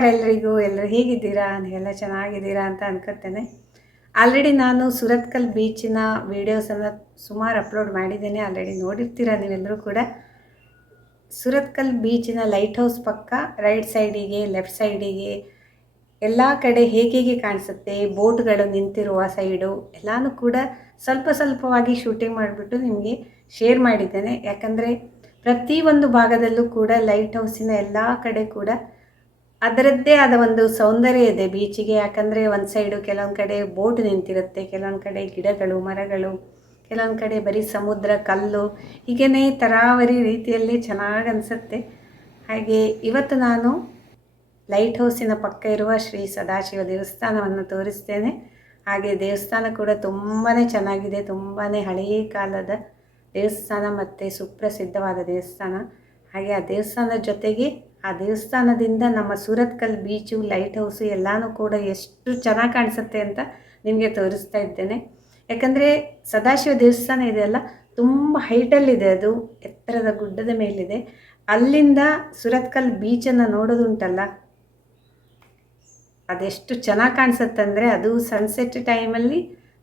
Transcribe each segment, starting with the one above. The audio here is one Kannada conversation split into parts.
ನಮಸ್ಕಾರ ಎಲ್ಲರಿಗೂ, ಎಲ್ಲರೂ ಹೇಗಿದ್ದೀರಾ? ಎಲ್ಲ ಚೆನ್ನಾಗಿದ್ದೀರಾ ಅಂತ ಅನ್ಕೋತೇನೆ ಆಲ್ರೆಡಿ ನಾನು ಸುರತ್ಕಲ್ ಬೀಚಿನ ವೀಡಿಯೋಸನ್ನು ಸುಮಾರು ಅಪ್ಲೋಡ್ ಮಾಡಿದ್ದೇನೆ. ಆಲ್ರೆಡಿ ನೋಡಿರ್ತೀರಾ ನೀವೆಲ್ಲರೂ ಕೂಡ. ಸುರತ್ಕಲ್ ಬೀಚಿನ ಲೈಟ್ ಹೌಸ್ ಪಕ್ಕ ರೈಟ್ ಸೈಡಿಗೆ ಲೆಫ್ಟ್ ಸೈಡಿಗೆ ಎಲ್ಲ ಕಡೆ ಹೇಗೆ ಹೇಗೆ ಕಾಣಿಸುತ್ತೆ, ಬೋಟ್ಗಳು ನಿಂತಿರುವ ಸೈಡು ಎಲ್ಲನೂ ಕೂಡ ಸ್ವಲ್ಪ ಸ್ವಲ್ಪವಾಗಿ ಶೂಟಿಂಗ್ ಮಾಡಿಬಿಟ್ಟು ನಿಮಗೆ ಶೇರ್ ಮಾಡಿದ್ದೇನೆ. ಯಾಕಂದರೆ ಪ್ರತಿಯೊಂದು ಭಾಗದಲ್ಲೂ ಕೂಡ ಲೈಟ್ ಹೌಸಿನ ಎಲ್ಲ ಕಡೆ ಕೂಡ ಅದರದ್ದೇ ಆದ ಒಂದು ಸೌಂದರ್ಯ ಇದೆ ಬೀಚಿಗೆ ಯಾಕಂದರೆ ಒಂದು ಸೈಡು ಕೆಲವೊಂದು ಕಡೆ ಬೋಟ್ ನಿಂತಿರುತ್ತೆ, ಕೆಲವೊಂದು ಕಡೆ ಗಿಡಗಳು, ಮರಗಳು, ಕೆಲವೊಂದು ಕಡೆ ಬರೀ ಸಮುದ್ರ, ಕಲ್ಲು ಹೀಗೇ ತರಾವರಿ ರೀತಿಯಲ್ಲಿ ಚೆನ್ನಾಗಿ ಅನಿಸುತ್ತೆ. ಹಾಗೆ ಇವತ್ತು ನಾನು ಲೈಟ್ ಹೌಸಿನ ಪಕ್ಕ ಇರುವ ಶ್ರೀ ಸದಾಶಿವ ದೇವಸ್ಥಾನವನ್ನು ತೋರಿಸ್ತೇನೆ. ಹಾಗೆ ದೇವಸ್ಥಾನ ಕೂಡ ತುಂಬಾ ಚೆನ್ನಾಗಿದೆ ತುಂಬಾ ಹಳೆಯ ಕಾಲದ ದೇವಸ್ಥಾನ ಮತ್ತು ಸುಪ್ರಸಿದ್ಧವಾದ ದೇವಸ್ಥಾನ. ಹಾಗೆ ಆ ದೇವಸ್ಥಾನದ ಜೊತೆಗೆ ಆ ದೇವಸ್ಥಾನದಿಂದ ನಮ್ಮ ಸೂರತ್ಕಲ್ ಬೀಚು ಲೈಟ್ ಹೌಸು ಎಲ್ಲನೂ ಕೂಡ ಎಷ್ಟು ಚೆನ್ನಾಗಿ ಕಾಣಿಸುತ್ತೆ ಅಂತ ನಿಮಗೆ ತೋರಿಸ್ತಾ ಇದ್ದೇನೆ ಯಾಕಂದರೆ ಸದಾಶಿವ ದೇವಸ್ಥಾನ ಇದೆಯಲ್ಲ ತುಂಬ ಹೈಟಲ್ಲಿದೆ ಅದು, ಎತ್ತರದ ಗುಡ್ಡದ ಮೇಲಿದೆ. ಅಲ್ಲಿಂದ ಸುರತ್ಕಲ್ ಬೀಚನ್ನು ನೋಡೋದುಂಟಲ್ಲ, ಅದೆಷ್ಟು ಚೆನ್ನಾಗಿ ಕಾಣಿಸುತ್ತೆ ಅಂದರೆ ಅದು ಸನ್ಸೆಟ್ ಟೈಮಲ್ಲಿ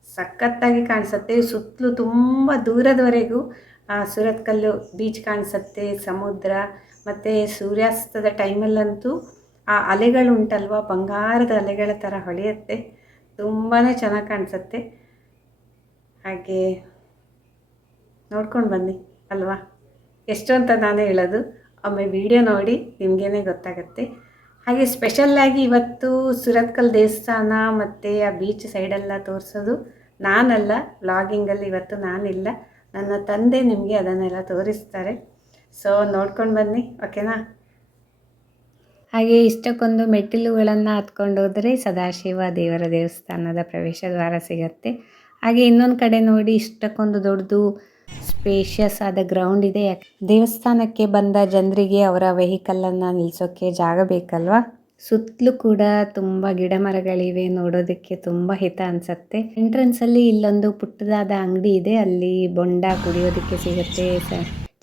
ಸಖತ್ತಾಗಿ ಕಾಣಿಸುತ್ತೆ. ಸುತ್ತಲೂ ತುಂಬ ದೂರದವರೆಗೂ ಸುರತ್ಕಲ್ಲು ಬೀಚ್ ಕಾಣಿಸುತ್ತೆ, ಸಮುದ್ರ ಮತ್ತು ಸೂರ್ಯಾಸ್ತದ ಟೈಮಲ್ಲಂತೂ ಆ ಅಲೆಗಳು ಉಂಟಲ್ವ ಬಂಗಾರದ ಅಲೆಗಳ ಥರ ಹೊಳೆಯುತ್ತೆ. ತುಂಬಾ ಚೆನ್ನಾಗಿ ಕಾಣಿಸುತ್ತೆ. ಹಾಗೆ ನೋಡ್ಕೊಂಡು ಬನ್ನಿ, ಅಲ್ವಾ? ಎಷ್ಟು ಅಂತ ನಾನೇ ಹೇಳೋದು. ಒಮ್ಮೆ ವಿಡಿಯೋ ನೋಡಿ ನಿಮಗೇನೆ ಗೊತ್ತಾಗುತ್ತೆ. ಹಾಗೆ ಸ್ಪೆಷಲ್ಲಾಗಿ ಇವತ್ತು ಸುರತ್ಕಲ್ ದೇವಸ್ಥಾನ ಮತ್ತು ಆ ಬೀಚ್ ಸೈಡೆಲ್ಲ ತೋರಿಸೋದು ನಾನಲ್ಲ. ವ್ಲಾಗಿಂಗಲ್ಲಿ ಇವತ್ತು ನಾನಿಲ್ಲ. ನನ್ನ ತಂದೆ ನಿಮಗೆ ಅದನ್ನೆಲ್ಲ ತೋರಿಸ್ತಾರೆ. ಸೊ ನೋಡ್ಕೊಂಡು ಬನ್ನಿ ಓಕೆನಾ ಹಾಗೆ ಇಷ್ಟಕ್ಕೊಂದು ಮೆಟ್ಟಿಲುಗಳನ್ನು ಹತ್ಕೊಂಡು ಹೋದರೆ ಸದಾಶಿವ ದೇವರ ದೇವಸ್ಥಾನದ ಪ್ರವೇಶ ದ್ವಾರ ಸಿಗತ್ತೆ. ಹಾಗೆ ಇನ್ನೊಂದು ಕಡೆ ನೋಡಿ ಇಷ್ಟಕ್ಕೊಂದು ದೊಡ್ಡದು ಸ್ಪೇಷಿಯಸ್ ಆದ ಗ್ರೌಂಡ್ ಇದೆ. ದೇವಸ್ಥಾನಕ್ಕೆ ಬಂದ ಜನರಿಗೆ ಅವರ ವೆಹಿಕಲನ್ನು ನಿಲ್ಲಿಸೋಕ್ಕೆ ಜಾಗ ಬೇಕಲ್ವಾ? ಸುತ್ತಲೂ ಕೂಡ ತುಂಬ ಗಿಡ ಮರಗಳಿವೆ ನೋಡೋದಕ್ಕೆ ತುಂಬ ಹಿತ ಅನಿಸುತ್ತೆ. ಎಂಟ್ರೆನ್ಸಲ್ಲಿ ಇಲ್ಲೊಂದು ಪುಟ್ಟದಾದ ಅಂಗಡಿ ಇದೆ, ಅಲ್ಲಿ ಬೊಂಡ ಕುಡಿಯೋದಕ್ಕೆ ಸಿಗುತ್ತೆ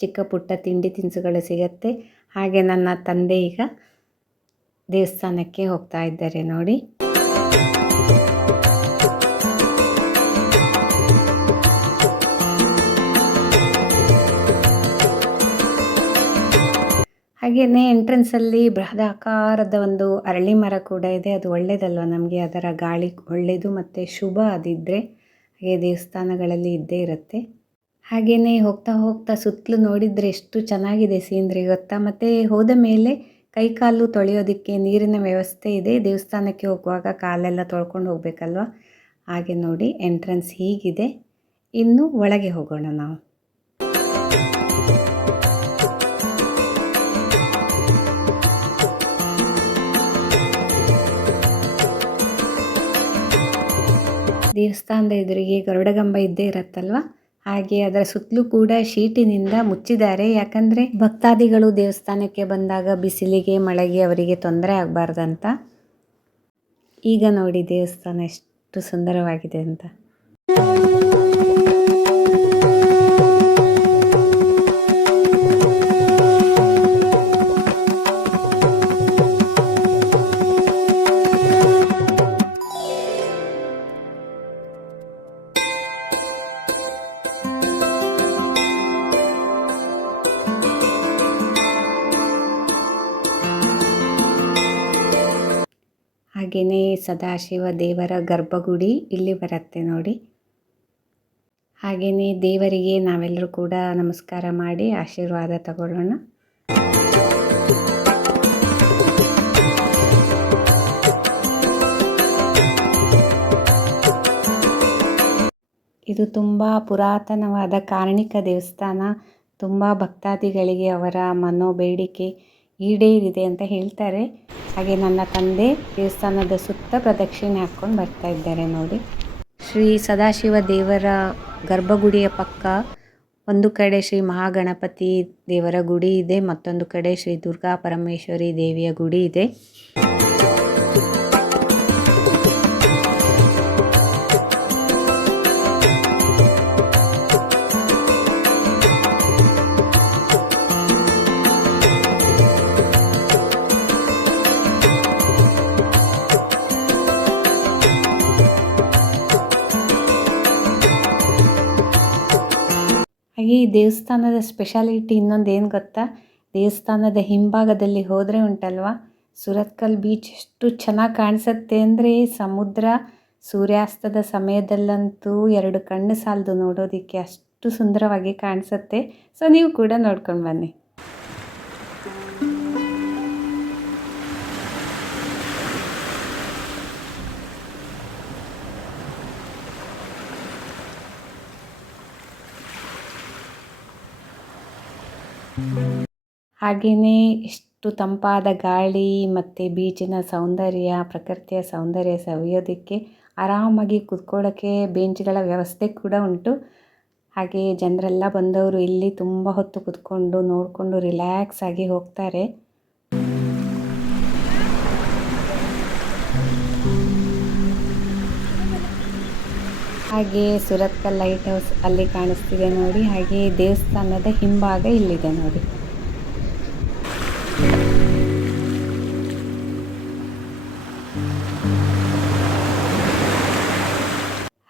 ಚಿಕ್ಕ ಪುಟ್ಟ ತಿಂಡಿ ತಿನಿಸುಗಳು ಸಿಗುತ್ತೆ. ಹಾಗೆ ನನ್ನ ತಂದೆ ಈಗ ದೇವಸ್ಥಾನಕ್ಕೆ ಹೋಗ್ತಾ ಇದ್ದಾರೆ ನೋಡಿ. ಹಾಗೆಯೇ ಎಂಟ್ರೆನ್ಸಲ್ಲಿ ಬೃಹದಾಕಾರದ ಒಂದು ಅರಳಿ ಮರ ಕೂಡ ಇದೆ. ಅದು ಒಳ್ಳೆಯದಲ್ವ ನಮಗೆ? ಅದರ ಗಾಳಿ ಒಳ್ಳೆಯದು ಮತ್ತು ಶುಭ ಅದಿದ್ದರೆ ಹಾಗೆ ದೇವಸ್ಥಾನಗಳಲ್ಲಿ ಇದ್ದೇ ಇರುತ್ತೆ. ಹಾಗೆಯೇ ಹೋಗ್ತಾ ಹೋಗ್ತಾ ಸುತ್ತಲೂ ನೋಡಿದರೆ ಎಷ್ಟು ಚೆನ್ನಾಗಿದೆ ಸೀನ್ರಿ ಗೊತ್ತಾ? ಮತ್ತು ಹೋದ ಮೇಲೆ ಕೈ ಕಾಲು ತೊಳೆಯೋದಕ್ಕೆ ನೀರಿನ ವ್ಯವಸ್ಥೆ ಇದೆ. ದೇವಸ್ಥಾನಕ್ಕೆ ಹೋಗುವಾಗ ಕಾಲೆಲ್ಲ ತೊಳ್ಕೊಂಡು ಹೋಗಬೇಕಲ್ವ? ಹಾಗೆ ನೋಡಿ ಎಂಟ್ರೆನ್ಸ್ ಹೀಗಿದೆ. ಇನ್ನು ಒಳಗೆ ಹೋಗೋಣ ನಾವು. ದೇವಸ್ಥಾನದ ಎದುರಿಗೆ ಗರುಡಗಂಬ ಇದ್ದೇ ಇರತ್ತಲ್ವ? ಹಾಗೆ ಅದರ ಸುತ್ತಲೂ ಕೂಡ ಶೀಟಿನಿಂದ ಮುಚ್ಚಿದ್ದಾರೆ. ಯಾಕಂದರೆ ಭಕ್ತಾದಿಗಳು ದೇವಸ್ಥಾನಕ್ಕೆ ಬಂದಾಗ ಬಿಸಿಲಿಗೆ, ಮಳೆಗೆ ಅವರಿಗೆ ತೊಂದರೆ ಆಗಬಾರ್ದಂತ. ಈಗ ನೋಡಿ ದೇವಸ್ಥಾನ ಎಷ್ಟು ಸುಂದರವಾಗಿದೆ ಅಂತ. ಹಾಗೆಯೇ ಸದಾಶಿವ ದೇವರ ಗರ್ಭಗುಡಿ ಇಲ್ಲಿ ಬರುತ್ತೆ ನೋಡಿ. ಹಾಗೆಯೇ ದೇವರಿಗೆ ನಾವೆಲ್ಲರೂ ಕೂಡ ನಮಸ್ಕಾರ ಮಾಡಿ ಆಶೀರ್ವಾದ ತಗೊಳ್ಳೋಣ. ಇದು ತುಂಬ ಪುರಾತನವಾದ ಕಾರಣಿಕ ದೇವಸ್ಥಾನ. ತುಂಬ ಭಕ್ತಾದಿಗಳಿಗೆ ಅವರ ಮನೋಬೇಡಿಕೆ ಈಡೇರಿದೆ ಅಂತ ಹೇಳ್ತಾರೆ. ಹಾಗೆ ನನ್ನ ತಂದೆ ದೇವಸ್ಥಾನದ ಸುತ್ತ ಪ್ರದಕ್ಷಿಣೆ ಹಾಕ್ಕೊಂಡು ಬರ್ತಾ ಇದ್ದಾರೆ ನೋಡಿ. ಶ್ರೀ ಸದಾಶಿವ ದೇವರ ಗರ್ಭಗುಡಿಯ ಪಕ್ಕ ಒಂದು ಕಡೆ ಶ್ರೀ ಮಹಾಗಣಪತಿ ದೇವರ ಗುಡಿ ಇದೆ. ಮತ್ತೊಂದು ಕಡೆ ಶ್ರೀ ದುರ್ಗಾ ಪರಮೇಶ್ವರಿ ದೇವಿಯ ಗುಡಿ ಇದೆ. ಈ ದೇವಸ್ಥಾನದ ಸ್ಪೆಷಾಲಿಟಿ ಇನ್ನೊಂದು ಏನು ಗೊತ್ತಾ? ದೇವಸ್ಥಾನದ ಹಿಂಭಾಗದಲ್ಲಿ ಹೋದರೆ ಉಂಟಲ್ವ? ಸುರತ್ಕಲ್ ಬೀಚ್ ಎಷ್ಟು ಚೆನ್ನಾಗಿ ಕಾಣಿಸುತ್ತೆ ಅಂದರೆ ಸಮುದ್ರ, ಸೂರ್ಯಾಸ್ತದ ಸಮಯದಲ್ಲಂತೂ ಎರಡು ಕಣ್ಣು ಸಾಲದು ನೋಡೋದಕ್ಕೆ ಅಷ್ಟು ಸುಂದರವಾಗಿ ಕಾಣಿಸುತ್ತೆ. ಸೊ ನೀವು ಕೂಡ ನೋಡ್ಕೊಂಡು ಬನ್ನಿ. ಹಾಗೆಯೇ ಇಷ್ಟು ತಂಪಾದ ಗಾಳಿ ಮತ್ತು ಬೀಚಿನ ಸೌಂದರ್ಯ, ಪ್ರಕೃತಿಯ ಸೌಂದರ್ಯ ಸವಿಯೋದಕ್ಕೆ ಆರಾಮಾಗಿ ಕೂತ್ಕೊಳ್ಳೋಕ್ಕೆ ಬೆಂಚ್ಗಳ ವ್ಯವಸ್ಥೆ ಕೂಡ ಉಂಟು. ಹಾಗೆ ಜನರೆಲ್ಲ ಬಂದವರು ಇಲ್ಲಿ ತುಂಬ ಹೊತ್ತು ಕೂತ್ಕೊಂಡು ನೋಡಿಕೊಂಡು ರಿಲ್ಯಾಕ್ಸ್ ಆಗಿ ಹೋಗ್ತಾರೆ. ಹಾಗೆ ಸುರತ್ಕಲ್ ಲೈಟ್ ಹೌಸ್ ಅಲ್ಲಿ ಕಾಣಿಸ್ತಿದೆ ನೋಡಿ. ಹಾಗೆ ದೇವಸ್ಥಾನದ ಹಿಂಭಾಗ ಇಲ್ಲಿದೆ ನೋಡಿ.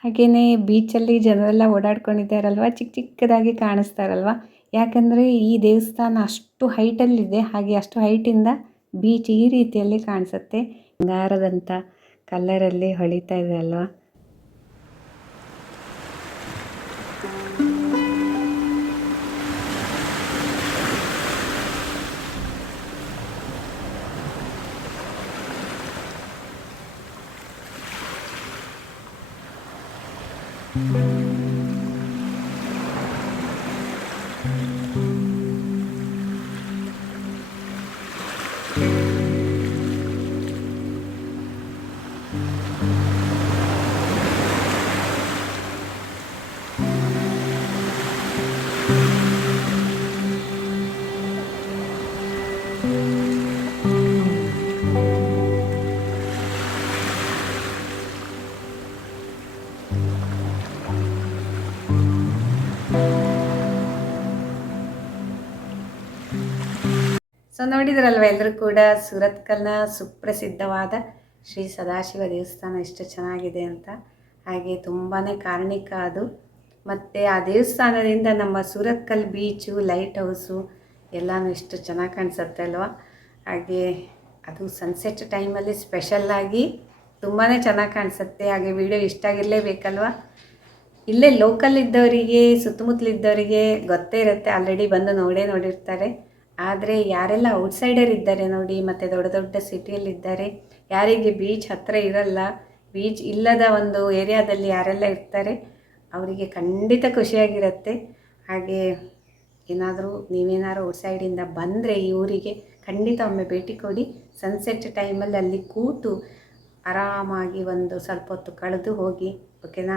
ಹಾಗೆಯೇ ಬೀಚಲ್ಲಿ ಜನರೆಲ್ಲ ಓಡಾಡ್ಕೊಂಡಿದ್ದಾರಲ್ವ? ಚಿಕ್ಕ ಚಿಕ್ಕದಾಗಿ ಕಾಣಿಸ್ತಾರಲ್ವ? ಯಾಕಂದರೆ ಈ ದೇವಸ್ಥಾನ ಅಷ್ಟು ಹೈಟಲ್ಲಿದೆ ಹಾಗೆ ಅಷ್ಟು ಹೈಟಿಂದ ಬೀಚ್ ಈ ರೀತಿಯಲ್ಲಿ ಕಾಣಿಸುತ್ತೆ. ಬಂಗಾರದಂಥ ಕಲ್ಲರಲ್ಲಿ ಹೊಳಿತಾ ಇದೆ ಅಲ್ವಾ? ಸೊ ನೋಡಿದ್ರಲ್ವ ಎಲ್ಲರೂ ಕೂಡ ಸುರತ್ಕಲ್ನ ಸುಪ್ರಸಿದ್ಧವಾದ ಶ್ರೀ ಸದಾಶಿವ ದೇವಸ್ಥಾನ ಎಷ್ಟು ಚೆನ್ನಾಗಿದೆ ಅಂತ. ಹಾಗೆ ತುಂಬಾ ಕಾರಣಿಕ ಅದು. ಮತ್ತು ಆ ದೇವಸ್ಥಾನದಿಂದ ನಮ್ಮ ಸುರತ್ಕಲ್ ಬೀಚು ಲೈಟ್ ಹೌಸು ಎಲ್ಲನೂ ಎಷ್ಟು ಚೆನ್ನಾಗಿ ಕಾಣಿಸುತ್ತೆ ಅಲ್ವಾ? ಹಾಗೆ ಅದು ಸನ್ಸೆಟ್ ಟೈಮಲ್ಲಿ ಸ್ಪೆಷಲ್ಲಾಗಿ ತುಂಬಾ ಚೆನ್ನಾಗಿ ಕಾಣಿಸುತ್ತೆ. ಹಾಗೆ ವಿಡಿಯೋ ಇಷ್ಟ ಆಗಿರಲೇಬೇಕಲ್ವ? ಇಲ್ಲೇ ಲೋಕಲ್ ಇದ್ದವರಿಗೆ, ಸುತ್ತಮುತ್ತಲಿದ್ದವರಿಗೆ ಗೊತ್ತೇ ಇರುತ್ತೆ. ಆಲ್ರೆಡಿ ಬಂದು ನೋಡೇ ನೋಡಿರ್ತಾರೆ. ಆದರೆ ಯಾರೆಲ್ಲ ಔಟ್ಸೈಡರ್ ಇದ್ದಾರೆ ನೋಡಿ, ಮತ್ತು ದೊಡ್ಡ ದೊಡ್ಡ ಸಿಟಿಯಲ್ಲಿದ್ದಾರೆ ಯಾರಿಗೆ ಬೀಚ್ ಹತ್ತಿರ ಇರಲ್ಲ, ಬೀಚ್ ಇಲ್ಲದ ಒಂದು ಏರಿಯಾದಲ್ಲಿ ಯಾರೆಲ್ಲ ಇರ್ತಾರೆ, ಅವರಿಗೆ ಖಂಡಿತ ಖುಷಿಯಾಗಿರುತ್ತೆ. ಹಾಗೆ ಏನಾದರೂ ನೀವೇನಾದ್ರು ಔಟ್ಸೈಡಿಂದ ಬಂದರೆ ಈ ಊರಿಗೆ, ಖಂಡಿತ ಒಮ್ಮೆ ಭೇಟಿ ಕೊಡಿ. ಸನ್ಸೆಟ್ ಟೈಮಲ್ಲಿ ಅಲ್ಲಿ ಕೂತು ಆರಾಮಾಗಿ ಒಂದು ಸ್ವಲ್ಪ ಹೊತ್ತು ಕಳೆದು ಹೋಗಿ, ಓಕೆನಾ?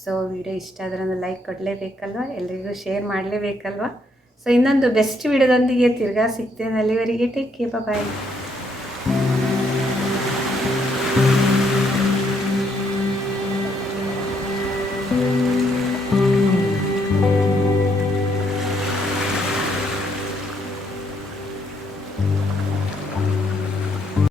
ಸೊ, ವಿಡಿಯೋ ಇಷ್ಟ ಆದ್ರೆ ಲೈಕ್ ಕೊಡಲೇಬೇಕಲ್ವ? ಎಲ್ರಿಗೂ ಶೇರ್ ಮಾಡಲೇಬೇಕಲ್ವ? ಸೊ ಇನ್ನೊಂದು ಬೆಸ್ಟ್ ವಿಡಿಯೋದೊಂದಿಗೆ ತಿರ್ಗಾ ಸಿಗ್ತೇನೆ. ಅಲ್ಲಿವರೆಗೆ ಟೇಕ್ ಕೇರ್ ಬಾಯ್